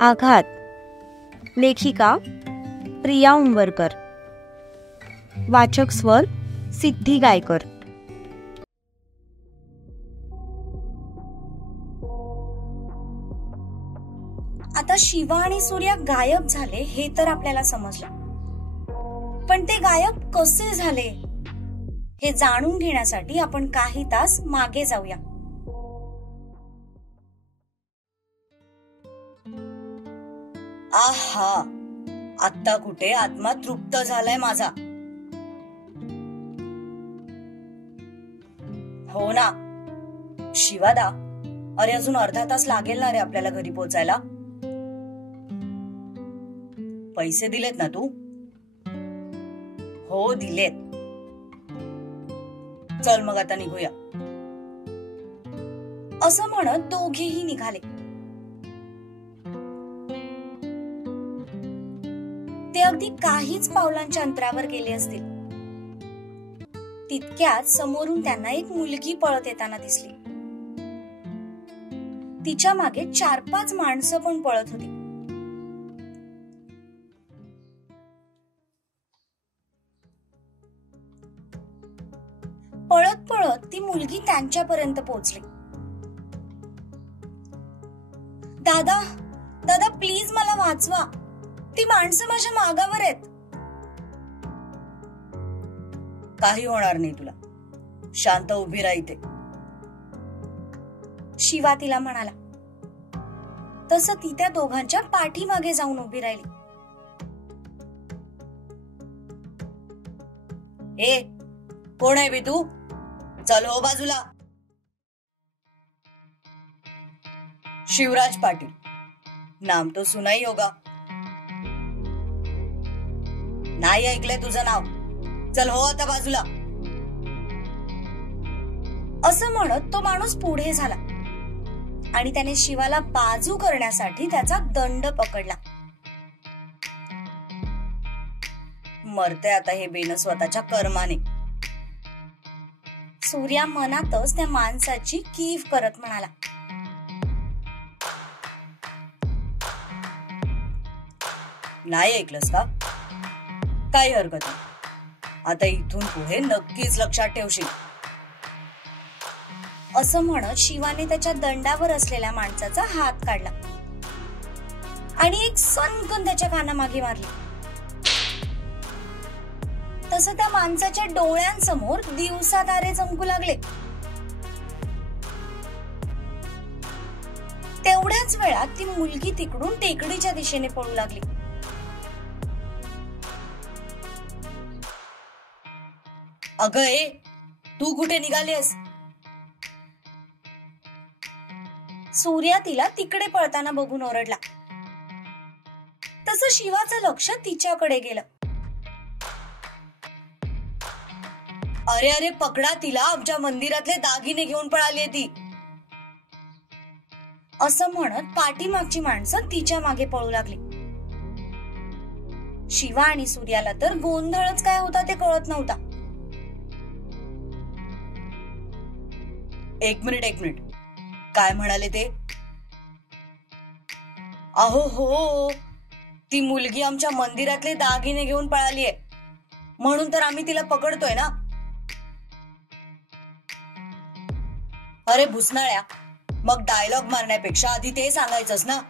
आघात. लेखिका प्रिया उंबरकर. वाचक स्वर सिद्धी गायकर. आता शिवा आणि सूर्या गायब झाले हे तर आपल्याला समजलं, पण ते गायब कसे झाले हे जाणून घेण्यासाठी आपण काही तास मागे जाऊया. आहा, आता कुठे आत्मा तृप्त झालाय माझा. हो ना शिवादा, अरे अजून अर्धा तास लागेल ना रे आपल्याला घरी पोहोचायला. पैसे दिलेत ना तू? हो दिलेत. चल मग आता निघूया. असं म्हणत दोघेही निघाले. ते अगदी काहीच पावलांच्या अंतरावर गेले असतील, तितक्यात समोरून त्यांना एक मुलगी पळत येताना दिसली. तिच्या मागे 4-5 माणसं पण पळत होती. पळत पळत ती मुलगी त्यांच्यापर्यंत पोहोचली. दादा दादा प्लीज मला वाचवा, ती माणसं माझ्या मागावर आहेत. काही होणार नाही तुला, शांत उभी राहा इथे, शिवा तिला म्हणाला. तसं ती त्या दोघांच्या पाठीमागे जाऊन उभी राहिली. ए कोण आहे बे तू? चल हो बाजूला. शिवराज पाटील, नाम तो सुना ही होगा. नाही ऐकलंय तुझं नाव, चल हो आता बाजूला. असं म्हणत तो माणूस पुढे झाला आणि त्याने शिवाला बाजू करण्यासाठी त्याचा दंड पकडला. मरते आता हे बेन स्वतःच्या कर्माने. सूर्या मनातच त्या माणसाची कीव करत म्हणाला. नाही ऐकलंस का? काही हरकत नाही, आता इथून पुढे नक्कीच लक्षात ठेवशील. असं म्हणत शिवाने त्याच्या दंडावर असलेल्या माणसाचा हात काढला आणि एक सनकन त्याच्या कानामागे मारली. तसं त्या माणसाच्या डोळ्यांसमोर दिवसातारे चमकू लागले. तेवढ्याच वेळात ती मुलगी तिकडून टेकडीच्या दिशेने पळू लागली. अगं ए, तू कुठे निघालीस? सूर्या तिला तिकडे पळताना बघून ओरडला. तसं शिवाचं लक्ष तिच्याकडे गेलं. अरे अरे पकडा तिला, आमच्या मंदिरातले दागिने घेऊन पळाली ती. असं म्हणत पाठीमागची माणसं तिच्या मागे पळू लागली. शिवा आणि सूर्याला तर गोंधळच काय होता ते कळत नव्हता. एक मिनिट, काय म्हणाले ते? अहो हो, ती मुलगी आमच्या मंदिरातले दागिने घेऊन पळालीये, म्हणून तर आम्ही तिला पकडतोय ना. अरे भुसनाळ्या, मग डायलॉग मारण्यापेक्षा आधी ते सांगायचंच ना.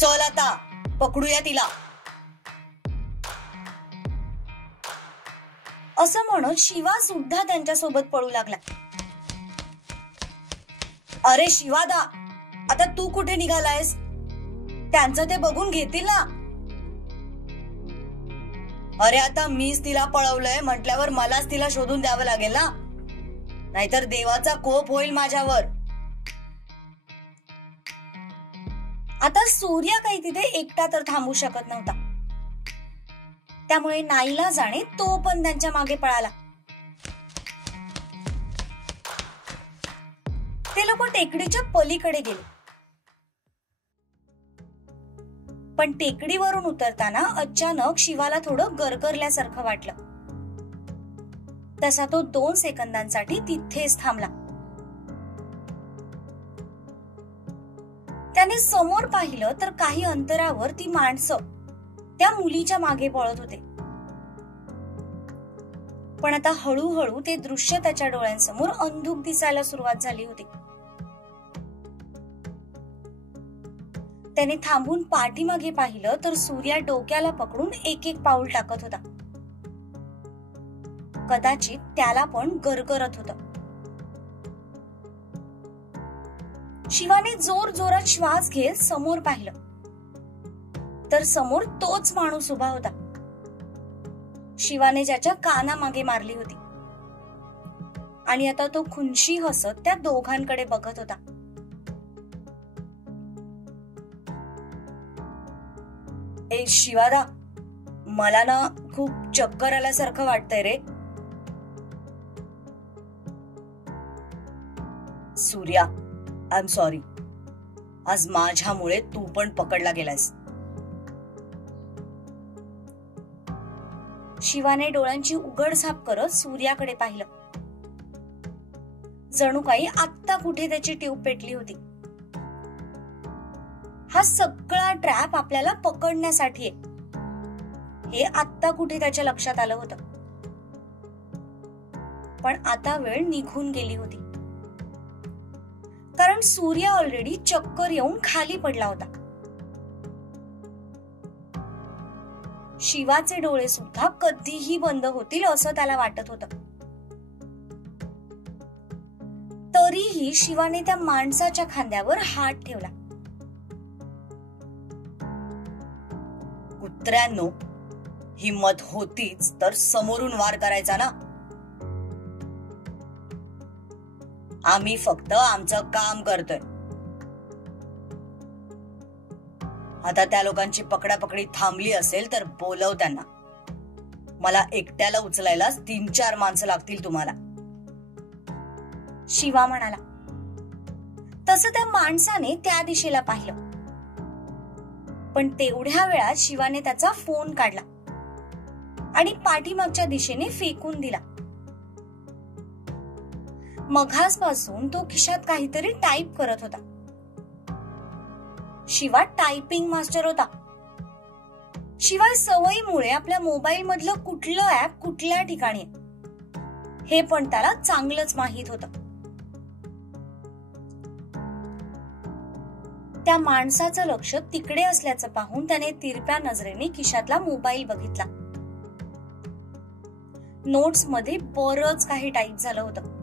चल आता पकडूया तिला. असं म्हणत शिवा सुद्धा त्यांच्यासोबत पळू लागला. अरे शिवादा, आता तू कुठे निघालायस? त्यांचं ते बघून घेतील ना. अरे आता मीच तिला पळवलंय म्हटल्यावर मलाच तिला शोधून द्यावं लागेल ना, नाहीतर देवाचा कोप होईल माझ्यावर. आता सूर्या काही तिथे एकटा तर थांबू शकत नव्हता, त्यामुळे नाईलाजाने तो पण त्यांच्या मागे पळाला. ते लोक टेकडीच्या पलीकडे गेले, पण टेकडीवरून उतरताना अचानक शिवाला थोडं गरगरल्यासारखं वाटलं. तसा तो 2 सेकंदांसाठी तिथेच थांबला. त्याने समोर पाहिलं तर काही अंतरावर ती माणसं त्या मुलीच्या मागे पळत होते. पण आता हळूहळू ते दृश्य त्याच्या डोळ्यांसमोर अंधुक दिसायला सुरुवात झाली होती. त्याने थांबून पाठीमागे पाहिलं तर सूर्या डोक्याला पकडून एक एक पाऊल टाकत होता. कदाचित त्याला पण गरगरत होतं. शिवाने जोर जोरात श्वास घेत समोर पाहिलं तर समोर तोच माणूस उभा होता. शिवाने ज्याच्या कानामागे मारली होती आणि आता तो खुनशी हसत त्या दोघांकडे बघत होता. ए शिवादा, मला ना खूप चक्कर आल्यासारखं वाटतंय रे. Surya, I am sorry. आज माझ्यामुळे तू पण पकडला गेलास. शिवाने डोळ्यांची उघडझाप करत सूर्याकडे पाहिलं. जणू काही आत्ता कुठे त्याची ट्यूब पेटली होती. हा सगळा ट्रॅप आपल्याला पकडण्यासाठी आहे हे आत्ता कुठे त्याच्या लक्षात आलं होतं. पण आता वेळ निघून गेली होती, कारण सूर्य ऑलरेडी चक्कर येऊन खाली पडला होता. शिवाचे डोळे सुद्धा कधीही बंद होतील असं त्याला वाटत होतं. तरीही शिवाने त्या माणसाच्या खांद्यावर हात ठेवला. कुत्र्यांनो, हिम्मत होतीच तर समोरून वार करायचा ना. आम्ही फक्त आमचं काम करतोय. आता त्या लोकांची पकडापकडी थांबली असेल तर बोलव त्यांना. मला एकट्याला उचलायलाच 3-4 माणसं लागतील तुम्हाला. शिवा म्हणाला. तसं त्या माणसाने त्या दिशेला पाहिलं, पण तेवढ्या वेळात शिवाने त्याचा फोन काढला आणि पाठीमागच्या दिशेने फेकून दिला. मघासपासून तो खिशात काहीतरी टाईप करत होता. शिवा टायपिंग मास्टर होता. शिवाय सवयीमुळे आपल्या मोबाईल मधलं कुठलं ऍप कुठल्या ठिकाणी हे पण त्याला चांगलंच माहित होतं. त्या माणसाचं लक्ष तिकडे असल्याचं पाहून त्याने तिरप्या नजरेने खिशातला मोबाईल बघितला. नोट्स मध्ये बरंच काही टाईप झालं होतं.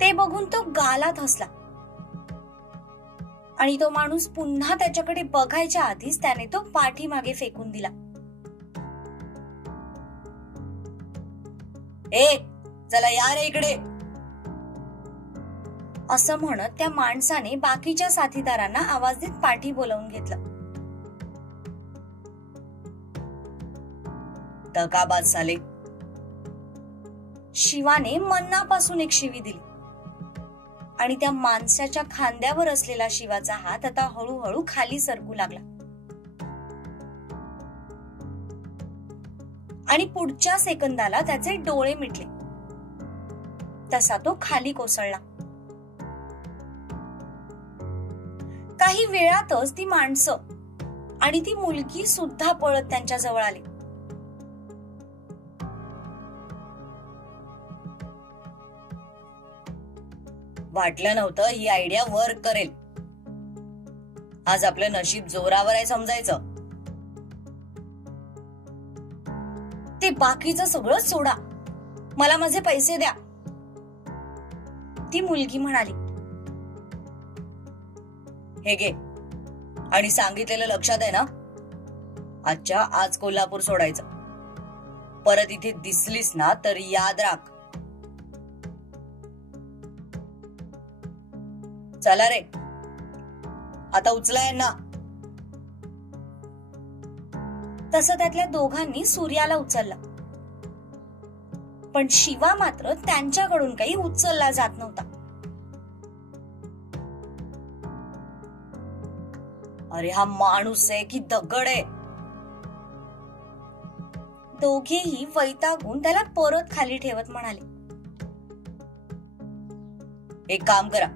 ते बघून तो गालात हसला आणि तो माणूस पुन्हा त्याच्याकडे बघायच्या आधीच त्याने तो पाठीमागे फेकून दिला. ए चला या रे इकडे, असं म्हणत त्या माणसाने बाकीच्या साथीदारांना आवाज देत पाठी बोलावून घेतलं. दगाबाज झाले. शिवाने मनापासून एक शिवी दिली आणि त्या माणसाच्या खांद्यावर असलेला शिवाचा हात आता हळूहळू खाली सरकू लागला आणि पुढच्या सेकंदाला त्याचे डोळे मिटले. तसा तो खाली कोसळला. काही वेळातच ती माणसं आणि ती मुलगी सुद्धा पळत त्यांच्या जवळ आली. वाटलं नव्हतं ही आयडिया वर्क करेल. आज आपलं नशीब जोरावर आहे समजायचं. ते बाकीचं सगळं सोडा, मला माझे पैसे द्या, ती मुलगी म्हणाली. हे घे आणि सांगितलेलं लक्षात आहे ना. आजच्या आज कोल्हापूर सोडायचं. परत इथे दिसलीस ना तर याद राख. चला रे, आता उचलाय ना. तसं त्यातल्या दोघांनी सूर्याला उचललं, पण शिवा मात्र त्यांच्याकडून काही उचलला जात नव्हता. अरे हा माणूस आहे की दगड आहे. दोघेही वैतागून त्याला परत खाली ठेवत म्हणाले, एक काम करा,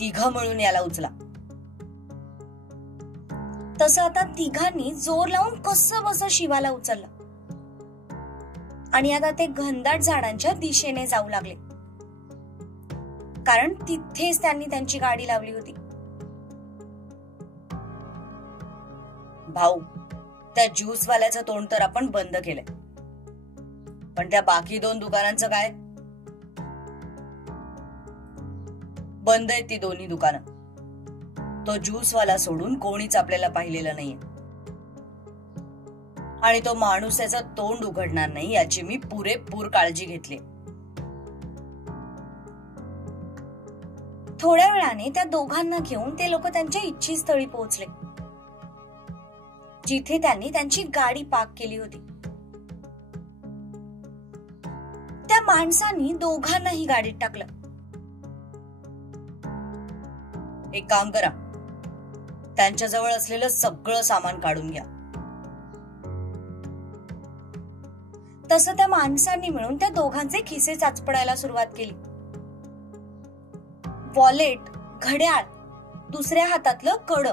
तिघं मिळून याला उचला. तसं आता तिघांनी जोर लावून कसं बसं शिवाला उचललं आणि आता ते घनदाट झाडांच्या दिशेने जाऊ लागले, कारण तिथेच त्यांनी त्यांची गाडी लावली होती. भाऊ, त्या ज्यूसवाल्याचं तोंड तर आपण बंद केलंय, पण त्या बाकी 2 दुकानांचं काय? बंद आहेत ती दोन्ही दुकानं. तो ज्यूसवाला सोडून कोणीच आपल्याला पाहिलेलं नाहीये आणि तो माणूस त्याचं तोंड उघडणार नाही याची मी पुरेपूर काळजी घेतली. थोड्या वेळाने त्या दोघांना घेऊन ते लोक त्यांच्या इच्छितस्थळी पोहोचले, जिथे त्यांनी त्यांची गाडी पार्क केली होती. त्या माणसांनी दोघांनाही गाडीत टाकलं. एक काम करा, त्यांच्याजवळ असलेलं सगळं सामान काढून घ्या. तसं त्या माणसांनी मिळून त्या दोघांचे खिसे चाचपडायला सुरुवात केली. वॉलेट, घड्याळ, दुसऱ्या हातातलं कडं,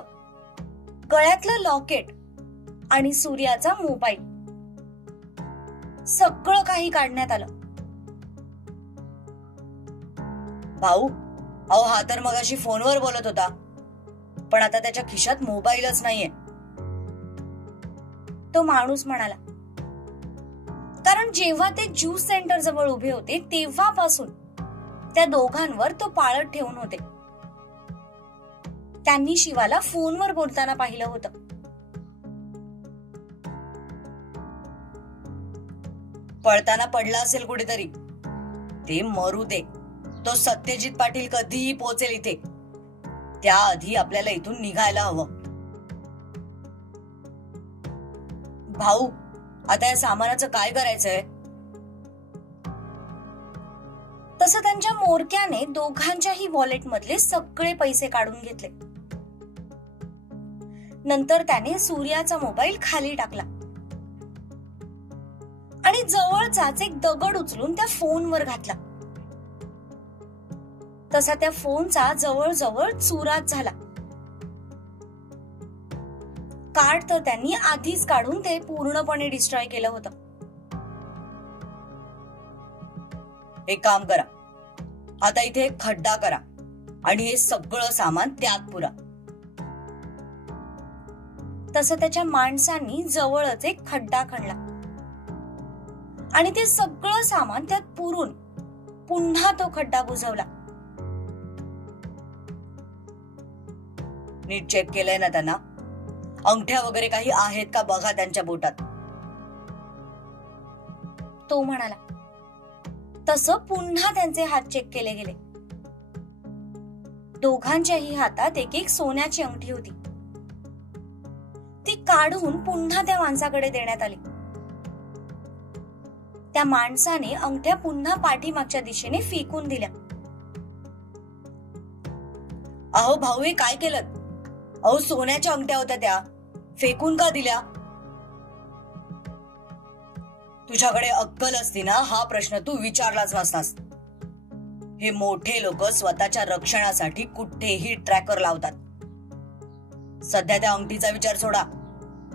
गळ्यातलं लॉकेट आणि सूर्याचा मोबाईल, सगळं काही काढण्यात आलं. भाऊ, अहो हा तर मगाशी फोनवर बोलत होता, पण आता त्याच्या खिशात मोबाईलच नाहीये, तो माणूस म्हणाला. कारण जेव्हा ते ज्यूस सेंटर जवळ उभे होते तेव्हापासून त्या दोघांवर तो पाळत ठेवून होते. त्यांनी शिवाला फोनवर बोलताना पाहिलं होतं. पळताना पडला असेल कुठेतरी, ते मरू दे. तो सत्यजित पाटील कधीही पोहोचेल इथे, त्याआधी आपल्याला इथून निघायला हवं. भाऊ, आता या सामानाचं काय करायचंय? तसं त्यांच्या मोरक्याने दोघांच्याही वॉलेट मधले सगळे पैसे काढून घेतले. नंतर त्याने सूर्याचा मोबाईल खाली टाकला आणि जवळचाच एक दगड उचलून त्या फोनवर घातला. तसा त्या फोनचा जवळजवळ चुराच झाला. कार्ड तर त्यांनी आधीच काढून ते पूर्णपणे डिस्ट्रॉय केलं होतं. एक काम करा, आता इथे एक खड्डा करा आणि हे सगळं सामान त्यात पुरा. तसं त्याच्या माणसांनी जवळच एक खड्डा खणला आणि ते सगळं सामान त्यात पुरून पुन्हा तो खड्डा बुजवला. नीट चेक केलंय ना त्यांना? अंगठ्या वगैरे काही आहेत का बघा त्यांच्या बोटात, तो म्हणाला. तसं पुन्हा त्यांचे हात चेक केले गेले. दोघांच्याही हातात एक एक सोन्याची अंगठी होती. ती काढून पुन्हा त्या माणसाकडे देण्यात आली. त्या माणसाने अंगठ्या पुन्हा पाठीमागच्या दिशेने फेकून दिल्या. अहो भाऊ, हे काय केलं? अहो सोन्याच्या अंगठ्या होत्या, त्या फेकून का दिल्या? तुझ्याकडे अक्कल असती ना, हा प्रश्न तू विचारलाच नसतास. हे मोठे लोक स्वतःच्या रक्षणासाठी कुठेही ट्रॅकर लावतात. सध्या त्या अंगठीचा विचार सोडा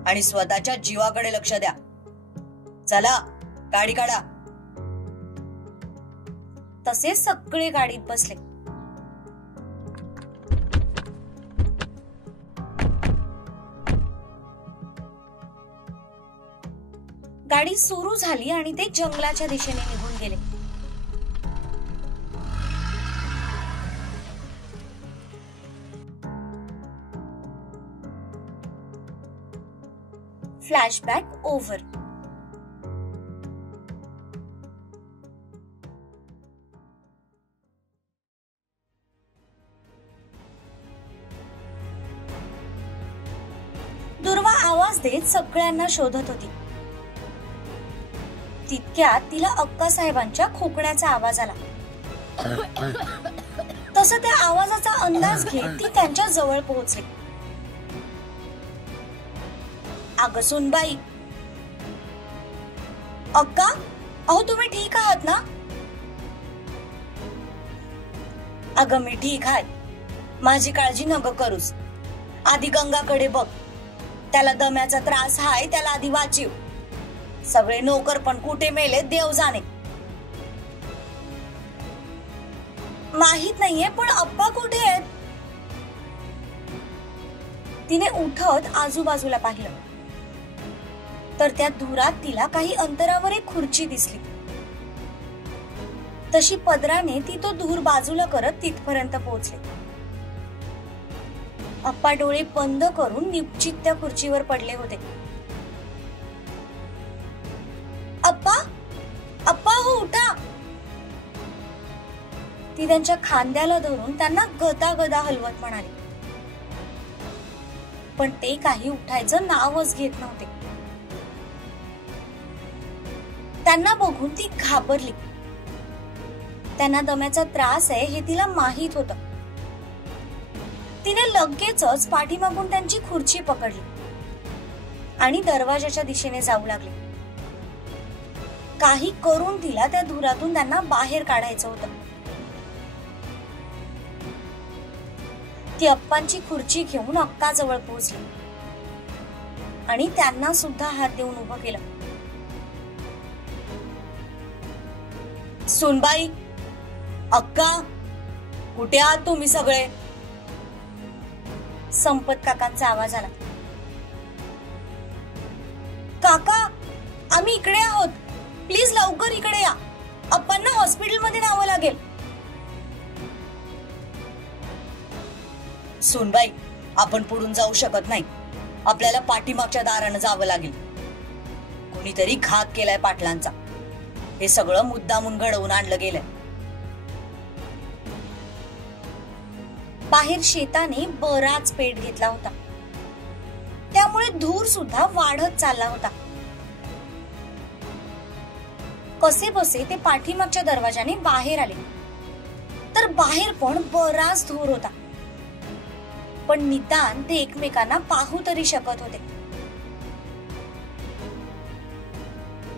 आणि स्वतःच्या जीवाकडे लक्ष द्या. चला, गाडी काढा. तसे सगळे गाडीत बसले. गाडी सुरू झाली आणि ते जंगलाच्या दिशेने निघून गेले. Flashback over. दुर्वा आवाज देत सगळ्यांना शोधत होती. तितक्यात तिला अक्कासाहेबांच्या खोकण्याचा आवाज आला. तसं त्या आवाजाचा अंदाज घेत ती त्यांच्या जवळ पोहोचली. अगं सुनबाई, अक्का, अहो तुम्ही ठीक आहात ना? अगं मी ठीक आहे, माझी काळजी नको करूस. आधी गंगाकडे बघ. त्याला दम्याचा त्रास हाय, त्याला आधी वाचीव. सगळे नोकर पण कुठे मेले देव जाणे. माहित नाहीये, पण अप्पा कुठे आहेत? तिने उठत आजूबाजूला पाहिलं तर त्या धुरात तिला काही अंतरावर एक खुर्ची दिसली. तशी पदराने ती तो धूर बाजूला करत तिथपर्यंत पोहोचली. अप्पा डोळे बंद करून निश्चित त्या खुर्चीवर पडले होते. अप्पा, अप्पा हो उठा. ती त्यांच्या खांद्याला धरून त्यांना गदागदा हलवत म्हणाली. पण ते काही उठायचं नावच घेत नव्हते. त्यांना बघून ती घाबरली. त्यांना दम्याचा त्रास आहे हे तिला माहित होतं. तिने लगेचच पाठीमागून त्यांची खुर्ची पकडली आणि दरवाजाच्या दिशेने जाऊ लागली. काही करून तिला त्या धुरातून त्यांना बाहेर काढायचं होतं. ती अप्पांची खुर्ची घेऊन अक्काजवळ पोहोचली आणि त्यांना सुद्धा हात देऊन उभं केलं. सुनबाई, अक्का, कुठे आहात तुम्ही सगळे? संपत काकांचा आवाज आला. काका, आम्ही इकडे आहोत. प्लीज लवकर इकडे या. अप्पांना हॉस्पिटलमध्ये न्यावं लागेल. सुनबाई, आपण पुढून जाऊ शकत नाही. आपल्याला पाठीमागच्या दारानं जावं लागेल. कोणीतरी घात केलाय पाटलांचा. हे सगळं मुद्दामून घडवून आणलं गेलंय. बाहेर शेताने बराच पेट घेतला होता, त्यामुळे धूर सुद्धा वाढत चालला होता. कसे बसे ते पाठीमागच्या दरवाजाने बाहेर आले तर बाहेर पण बराच धूर होता. पण निदान ते एकमेकांना पाहू तरी शकत होते.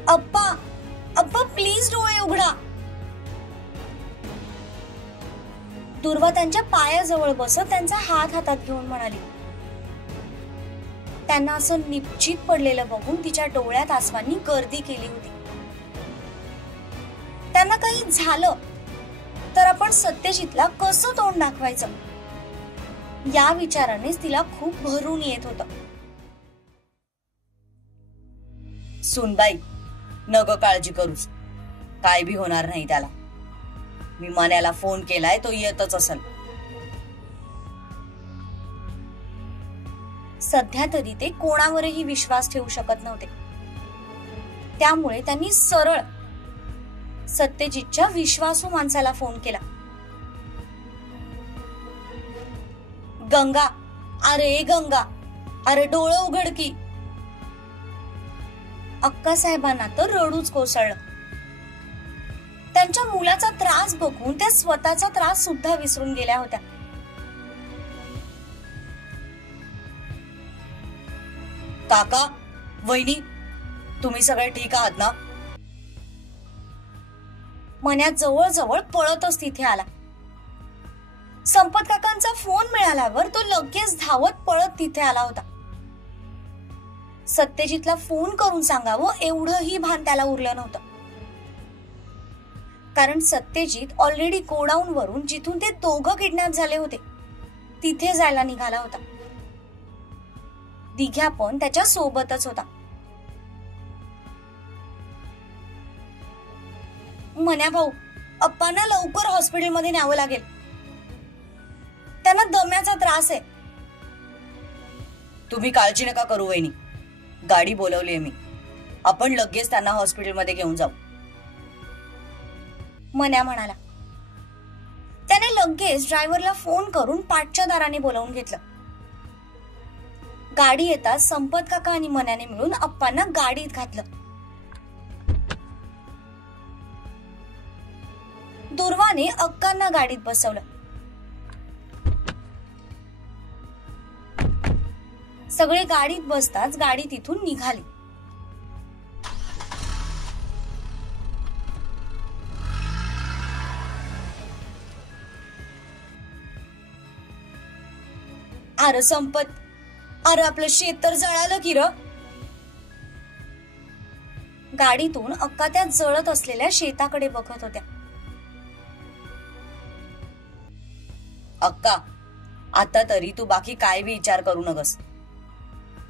अप्पा, अप्पा प्लीज डोळे उघडा. दुर्वा त्यांच्या पायाजवळ बसत त्यांचा हात हातात घेऊन म्हणाली. त्यांना असं निश्चित पडलेलं बघून तिच्या डोळ्यात आसमांनी गर्दी केली होती. त्यांना काही झालं तर आपण सत्यजितला कसं तोंड दाखवायचं या विचारानेच तिला खूप भरून येत होतं. सुनबाई, नग काळजी करूस. काय भी होणार नाही त्याला. मी मन्याला फोन केलाय, तो येतच असेल. सध्या तरी ते कोणावरही विश्वास ठेवू शकत नव्हते. त्यामुळे त्यांनी सरळ सत्यजितच्या विश्वासू माणसाला फोन केला. गंगा, अरे गंगा, अरे डोळं उघड की. अक्का साहेबांना तर रडूच कोसळलं. त्यांच्या मुलाचा त्रास बघून त्या स्वतःचा त्रास सुद्धा विसरून गेल्या होत्या. काका, वहिनी, तुम्ही सगळे ठीक आहात ना? मन्या जवळजवळ पळतच तिथे आला. संपत काकांचा फोन मिळाल्यावर तो लगेच धावत पळत तिथे आला होता. सत्यजितला फोन करून सांगावं एवढंही भान त्याला उरलं नव्हतं. कारण सत्यजित ऑलरेडी गोडाऊन वरून जिथून ते दोघं किडनॅप झाले होते तिथे जायला निघाला होता. दिघ्या पण त्याच्या सोबतच होता. मन्या भाऊ, अप्पांना लवकर हॉस्पिटलमध्ये न्यावं लागेल. त्यांना दम्याचा त्रास आहे. तुम्ही काळजी नका करू वहिनी. गाडी बोलवलीये मी. आपण लगेच त्यांना हॉस्पिटलमध्ये घेऊन जाऊ. मन्या म्हणाला. त्याने लगेच ड्रायव्हरला फोन करून पाठच्या दाराने बोलावून घेतलं. गाडी येताच संपत काका आणि मन्याने मिळून अप्पांना गाडीत घातलं. दुर्वाने अक्कांना गाडीत बसवलं. सगळे गाडीत बसताच गाडी तिथून निघाली. अरे संपत, अरे आपलं शेत तर जळालं की र. गाडीतून अक्का त्या जळत असलेल्या शेताकडे बघत होत्या. अक्का, आता तरी तू बाकी काय बी विचार करू नकस.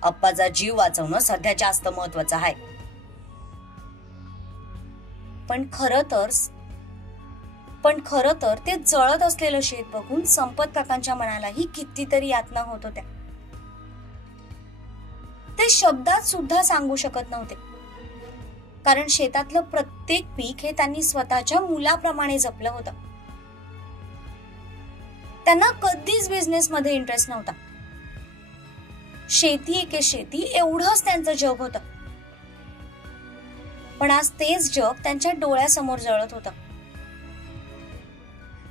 अप्पाचा जीव वाचवणं सध्या जास्त महत्वाचं आहे. पण खरं तर ते जळत असलेलं शेत बघून संपत काकांच्या मनालाही कितीतरी यातना होत होत्या. ते शब्दात सुद्धा सांगू शकत नव्हते, कारण शेतातलं प्रत्येक पीक हे त्यांनी स्वतःच्या मुलाप्रमाणे जपलं होतं. त्यांना कधीच बिझनेस मध्ये इंटरेस्ट नव्हता. शेती एके शेती एवढंच त्यांचं जग होतं. पण आज तेच जग त्यांच्या डोळ्यासमोर जळत होतं.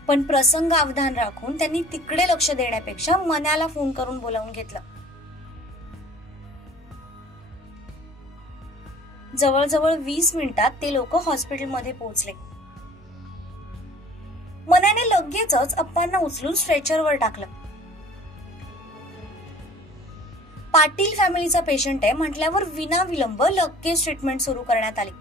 पण प्रसंगावधान राखून त्यांनी तिकडे लक्ष देण्यापेक्षा मन्याला फोन करून बोलावून घेतलं. जवळजवळ 20 मिनिटात ते लोक हॉस्पिटलमध्ये पोहोचले. मन्याने लगेचच अप्पांना उचलून स्ट्रेचरवर टाकलं. पाटील फॅमिलीचा पेशंट आहे म्हटल्यावर विनाविलंब लगेच ट्रीटमेंट सुरू करण्यात आली.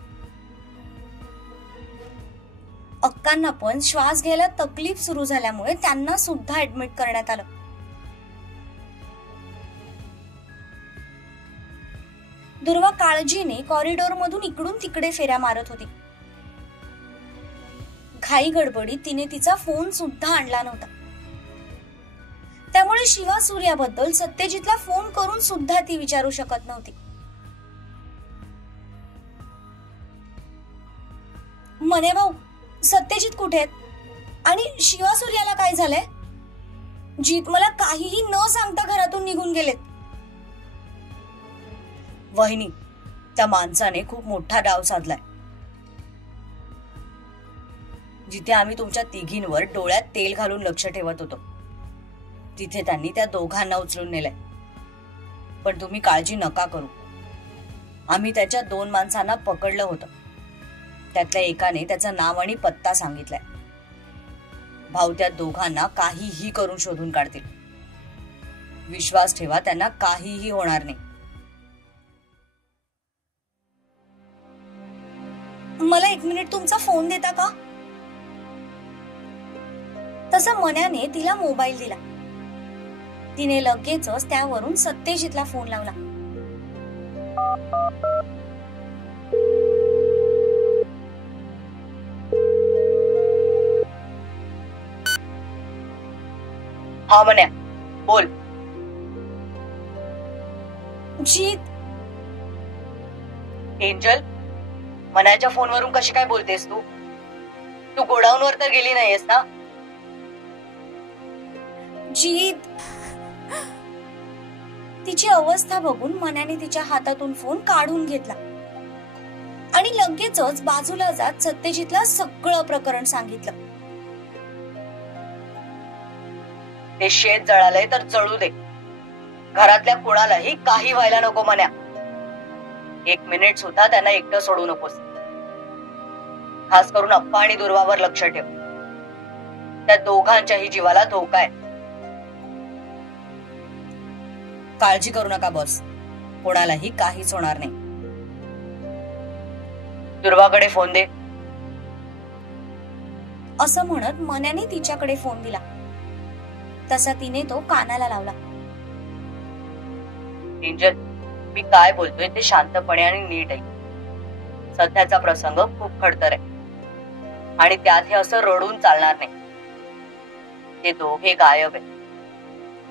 अक्कांना पण श्वास घ्यायला तकलीफ सुरू झाल्यामुळे त्यांना सुद्धा ऍडमिट करण्यात आलं. दुर्वा काळजीने कॉरिडॉर मधून इकडून तिकडे फेऱ्या मारत होती. घाई गडबडीत तिने तिचा फोन सुद्धा आणला नव्हता. त्यामुळे शिवा सूर्याबद्दल सत्यजितला फोन करून सुद्धा ती विचारू शकत नव्हती. मने भाऊ, सत्यजित कुठे आहेत आणि शिवा सूर्याला काय झालंय? जीत मला काहीही न सांगता घरातून निघून गेलेत. वहिनी, त्या माणसाने खूप मोठा डाव साधलाय. जिथे आम्ही तुमच्या तिघींवर डोळ्यात तेल घालून लक्ष ठेवत होतो, तिथे त्यांनी त्या दोघांना उचलून नेलंय. पण तुम्ही काळजी नका करू. आम्ही त्याच्या 2 माणसांना पकडलं होतं. त्यातल्या एकाने त्याचं नाव आणि पत्ता सांगितलाय. भाऊ त्या दोघांना काहीही करून शोधून काढतील. विश्वास ठेवा, त्यांना काहीही होणार नाही. मला 1 मिनिट तुमचा फोन देता का? तसं मन्याने तिला मोबाईल दिला. तिने लगेचच त्यावरून सत्यजितला फोन लावला. हा मन्या, बोल. जीत. एंजल, मन्याच्या फोनवरून कशी काय बोलतेस तू? तू गोडाऊनवर तर गेली नाहीयेस ना? जीत. तिची अवस्था बघून मन्याने तिच्या हातातून फोन काढून घेतला आणि लगेचच बाजूला जात सत्यजितला सगळं प्रकरण सांगितलं. ते शेत जळालंय तर जळू दे. घरातल्या कोणालाही काही व्हायला नको मन्या. 1 मिनिट सुद्धा त्यांना एकटं सोडू नकोस. खास करून अप्पा आणि दुर्वावर लक्ष ठेव. त्या दोघांच्याही जीवाला धोका आहे. काळजी करू नका बॉस, कोणालाही काहीच होणार नाही. दुर्वाकडे फोन दे. असं म्हणत मन्याने तिच्याकडे फोन दिला. तसा तिने तो कानाला लावला. एंजल, मी काय बोलतोय ते शांतपणे आणि नीट ऐक. सध्याचा प्रसंग खूप खडतर आहे आणि त्यात हे असं रडून चालणार नाही. ते दोघे गायब आहेत.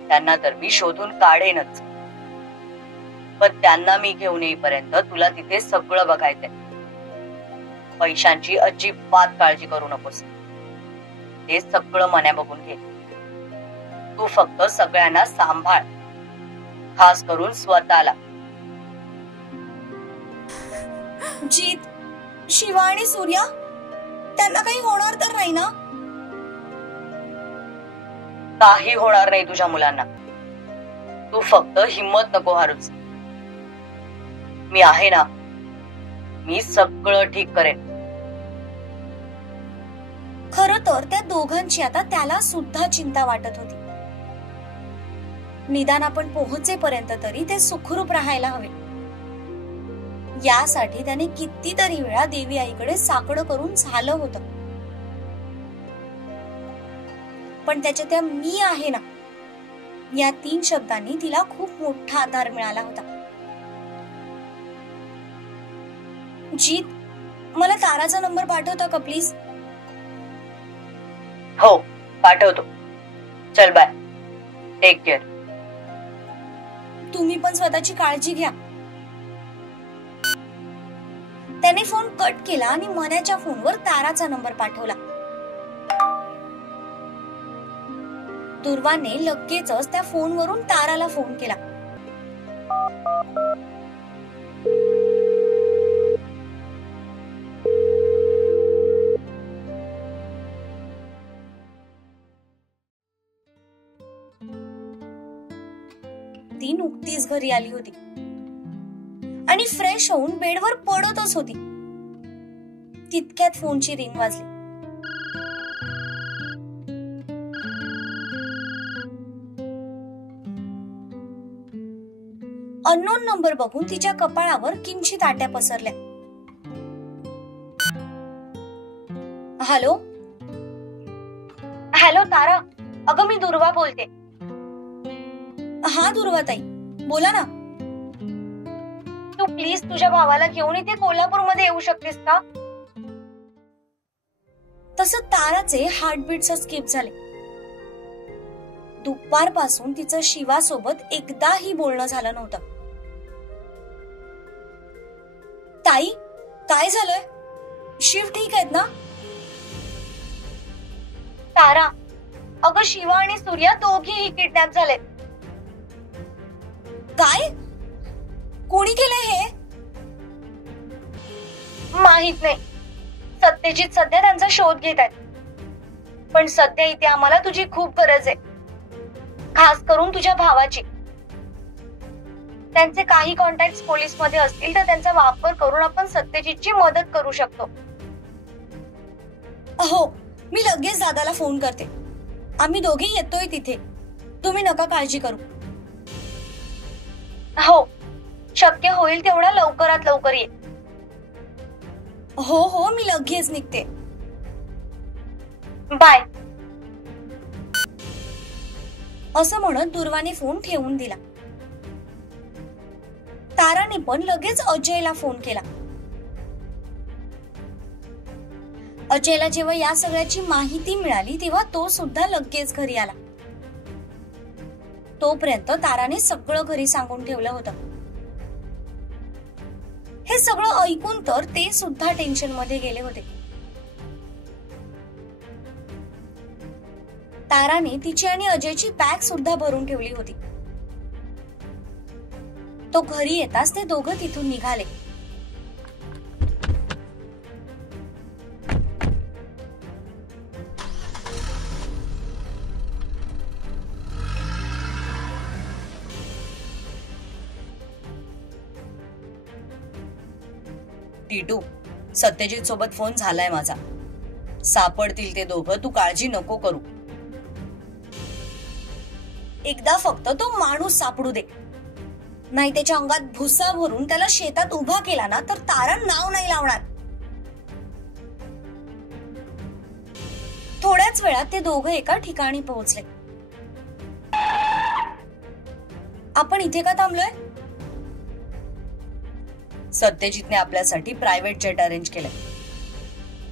त्यांना तर मी शोधून काढेनच, पण त्यांना मी घेऊन येईपर्यंत तुला तिथे सगळं बघायचंय. पैशांची अजिबात काळजी करू नकोस. ते सगळं मन्या बघून घे. तू फक्त सगळ्यांना सांभाळ, खास करून स्वतःला. जीत, शिवा आणि सूर्या, त्यांना काही होणार तर नाही ना? काही होणार नाही तुझ्या मुलांना. तू फक्त हिम्मत नको हारूच. मी आहे ना, मी सगळं ठीक करेन. खरं तर त्या दोघांची आता त्याला सुद्धा चिंता वाटत होती. निदान आपण पोहोचेपर्यंत तरी ते सुखरूप राहायला हवे. यासाठी त्याने कितीतरी वेळा देवी आईकडे साकडं करून झालं होतं. पण त्याच्या त्या मी आहे ना या 3 शब्दांनी तिला खूप मोठा आधार मिळाला होता. जीत, मला ताराचा नंबर पाठवता का प्लीज? हो, पाठवतो. चल बाय, टेक केअर. तुम्ही पण स्वतःची काळजी घ्या. त्याने फोन कट केला आणि मन्याच्या फोनवर ताराचा नंबर पाठवला. दुर्वाने लगेचच त्या फोनवरून ताराला फोन केला. ती नुकतीच घरी आली होती आणि फ्रेश होऊन बेडवर पडतच होती. तितक्यात फोनची रिंग वाजली. अननोन नंबर बघून तिच्या कपाळावर किंचित आट्या पसरल्या. हॅलो हॅलो तारा, अगं मी दुर्वा बोलते. हा दुर्वाताई, बोला ना. तू प्लीज तुझ्या भावाला घेऊन इथे कोल्हापूरमध्ये येऊ शकतेस का? तसं ताराचे हार्टबीट्स स्किप झाले. दुपारपासून तिचं शिवासोबत एकदाही बोलणं झालं नव्हतं. ताई, काय झालंय? शिव ठीक आहेत ना? तारा, अगं शिवा आणि सूर्या दोघेही किडनॅप झालेत. काय? कोणी केलंय हे? माहित नाही. सत्यजित सध्या त्यांचा शोध घेत आहेत. पण सध्या इथे आम्हाला तुझी खूप गरज आहे, खास करून तुझ्या भावाची. त्यांचे काही कॉन्टॅक्ट पोलीस मध्ये असतील तर त्यांचा वापर करून आपण सत्यजितची मदत करू शकतो. हो, मी लगेच दादाला फोन करते. आम्ही दोघे येतोय तिथे. तुम्ही नका काळजी करू. हो, शक्य होईल तेवढा लवकरात लवकर ये. हो हो, मी लगेच निघते. बाय. असं म्हणत दुर्वाने फोन ठेवून दिला. ताराने पण लगेच अजयला फोन केला. अजयला जेव्हा या सगळ्याची माहिती मिळाली तेव्हा तो सुद्धा लगेच घरी आला. तोपर्यंत ताराने सगळं घरी सांगून ठेवलं होतं. हे सगळं ऐकून तर ते सुद्धा टेन्शन मध्ये गेले होते. ताराने तिची आणि अजयची बॅग सुद्धा भरून ठेवली होती. तो घरी येताच ते दोघं तिथून निघाले. टीटू, सत्यजित सोबत फोन झालाय माझा. सापडतील ते दोघं, तू काळजी नको करू. एकदा फक्त तो माणूस सापडू दे. नाही त्याच्या अंगात भुसा भरून त्याला शेतात उभा केला ना तर तारा नाव नाही लावणार. थोड्याच वेळात ते दोघं एका ठिकाणी पोहोचले. आपण इथे का थांबलोय? सत्यजितने आपल्यासाठी प्रायव्हेट जेट अरेंज केलंय.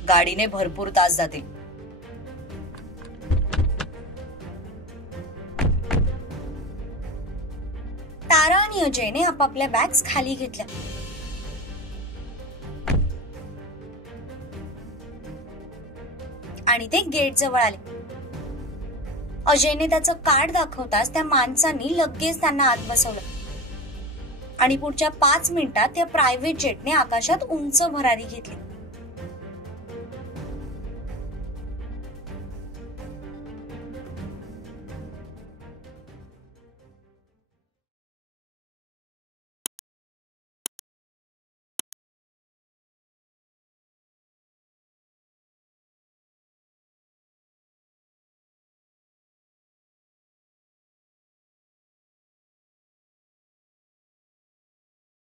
गाडीने भरपूर तास जातील. तारा आणि अजयने आपापल्या बॅग्स खाली घेतल्या. आणि ते गेट जवळ आले. अजयने त्याचं कार्ड दाखवताच त्या माणसांनी लगेच त्यांना आत बसवलं आणि पुढच्या 5 मिनिटात त्या प्रायव्हेट जेटने आकाशात उंच भरारी घेतली.